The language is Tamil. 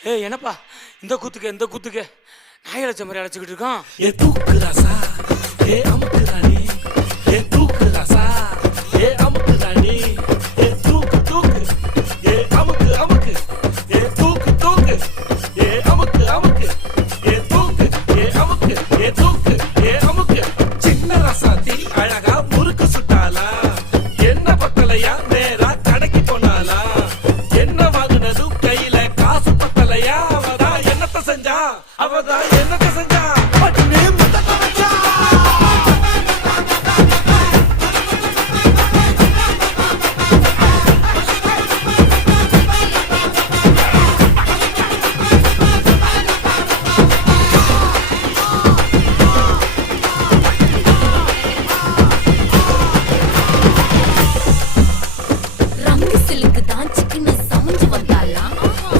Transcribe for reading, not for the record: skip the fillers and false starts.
ஏய் என்னப்பா இந்த கூத்துக்கு நாய் அழைச்ச மாதிரி அழைச்சிக்கிட்டு இருக்கான். ஏ தூக்குறாசா ஏ அம்மா